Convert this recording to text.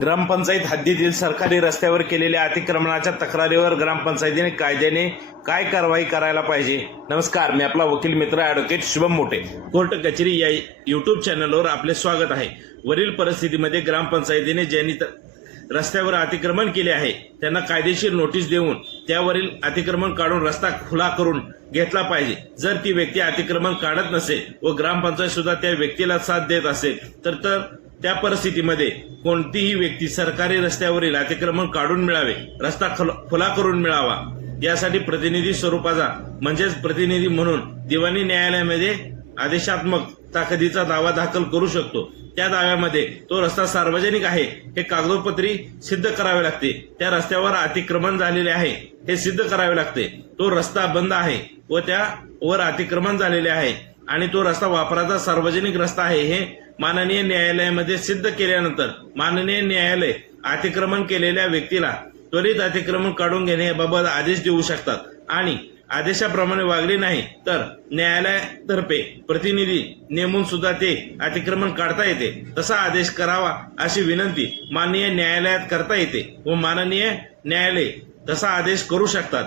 ग्रामपंचायत हद्दीतील सरकारी रस्त्यावर केलेल्या अतिक्रमणाच्या तक्रारीवर ग्रामपंचायतीने कायद्याने काय कारवाई करायला पाहिजे? नमस्कार मी आपला वकील मित्र ऍडव्होकेट शुभम मोठे. कोर्ट कचेरी या युट्यूब चॅनलवर आपले स्वागत आहे. वरील परिस्थितीमध्ये ग्रामपंचायतीने ज्यांनी रस्त्यावर अतिक्रमण केले आहे त्यांना कायदेशीर नोटीस देऊन त्यावरील अतिक्रमण काढून रस्ता खुला करून घेतला पाहिजे. जर ती व्यक्ती अतिक्रमण काढत नसेल व ग्रामपंचायत सुद्धा त्या व्यक्तीला साथ देत असेल तर तर त्या परिस्थितीमध्ये कोणतीही व्यक्ती सरकारी रस्त्यावरील अतिक्रमण काढून मिळावे रस्ता खुला करून मिळावा यासाठी प्रतिनिधी स्वरूपाचा म्हणजेच प्रतिनिधी म्हणून दिवाणी न्यायालयामध्ये आदेशात्मक ताकदीचा दावा दाखल करू शकतो. त्या दाव्यामध्ये तो रस्ता सार्वजनिक आहे हे कागदोपत्री सिद्ध करावे लागते. त्या रस्त्यावर अतिक्रमण झालेले आहे हे सिद्ध करावे लागते. तो रस्ता बंद आहे व त्यावर अतिक्रमण झालेले आहे आणि तो रस्ता वापराचा सार्वजनिक रस्ता आहे हे माननीय न्यायालयामध्ये सिद्ध केल्यानंतर माननीय न्यायालय अतिक्रमण केलेल्या व्यक्तीला त्वरित अतिक्रमण काढून घेण्याबाबत आदेश देऊ शकतात. आणि आदेशाप्रमाणे वागले नाही तर न्यायालयातर्फे प्रतिनिधी नेमून सुद्धा ते अतिक्रमण काढता येते. तसा आदेश करावा अशी विनंती माननीय न्यायालयात करता येते व माननीय न्यायालय तसा आदेश करू शकतात.